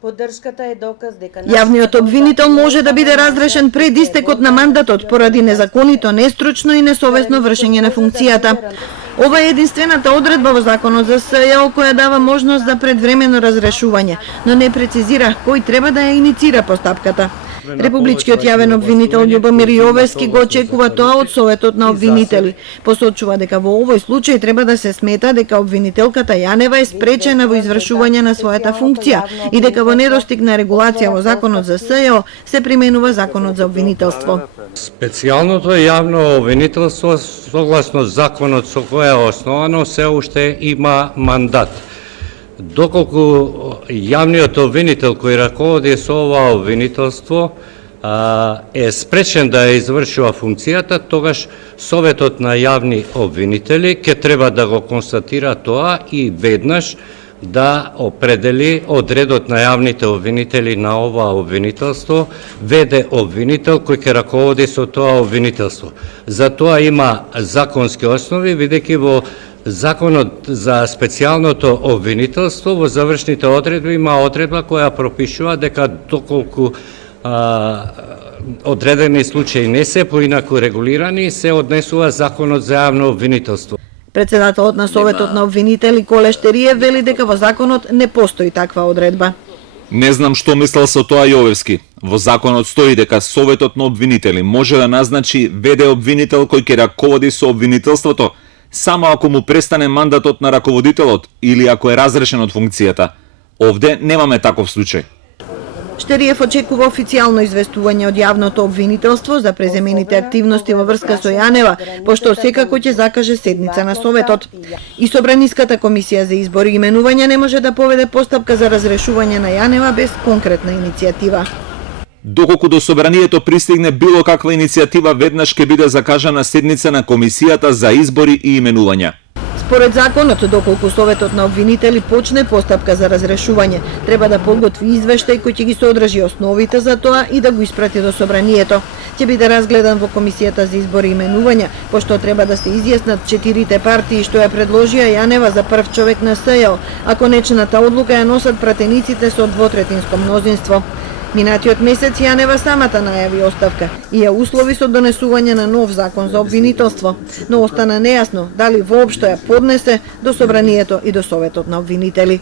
Поддршката е доказ дека Јавниот обвинител може да биде разрешен пред истекот на мандатот поради незаконито, нестручно и несовесно вршење на функцијата. Ова е единствената одредба во законот за СЈО која дава можност за предвремено разрешување, но не прецизира кој треба да ја иницира постапката. Републичкиот јавен обвинител Љубомир Јовевски го очекува тоа од Советот на обвинители. Посочува дека во овој случај треба да се смета дека обвинителката Јанева е спречена во извршување на својата функција и дека во недостиг на регулација во законот за СЈО се применува законот за обвинителство. Специјалното јавно обвинителство согласно законот со кој е основано се уште има мандат. Доколку јавниот обвинител кој раководи со ова обвинителство е спречен да ја извршува функцијата, тогаш Советот на јавни обвинители ќе треба да го констатира тоа и веднаш да определи одредот на јавните обвинители на ова обвинителство, веде обвинител кој ќе раководи со тоа обвинителство. За тоа има законски основи, бидејќи во Законот за специјалното обвинителство во завршните одредби има одредба која пропишува дека доколку одредени случаи не се поинаку регулирани, се однесува Законот за јавно обвинителство. Председателот на Советот на обвинители Коле Штериев вели дека во законот не постои таква одредба. Не знам што мислел со тоа Јовевски. Во законот стои дека Советот на обвинители може да назначи веде обвинител кој ќе раководи со обвинителството, само ако му престане мандатот на раководителот или ако е разрешен од функцијата. Овде немаме таков случај. Штериев очекува официјално известување од јавното обвинителство за преземените активности во врска со Јанева, пошто секако ќе закаже седница на Советот. И Собраниската комисија за избори и именување не може да поведе постапка за разрешување на Јанева без конкретна иницијатива. Доколку до собранието пристигне било каква иницијатива, веднаш ќе биде закажана седница на комисијата за избори и именувања. Според законот, доколку Советот на обвинители почне постапка за разрешување, треба да подготви извештај кој ќе ги содржи основите за тоа и да го испрати до собранието. Ќе биде разгледан во комисијата за избори и именувања, пошто треба да се изјаснат 4 партии што ја предложија Јанева за прв човек на СЈО, а конечната одлука ја носат пратениците со двотретинско мнозинство. Минатиот месец Јанева самата најави оставка и ја услови со донесување на нов закон за обвинителство, но остана нејасно дали воопшто ја поднесе до собранието и до Советот на обвинители.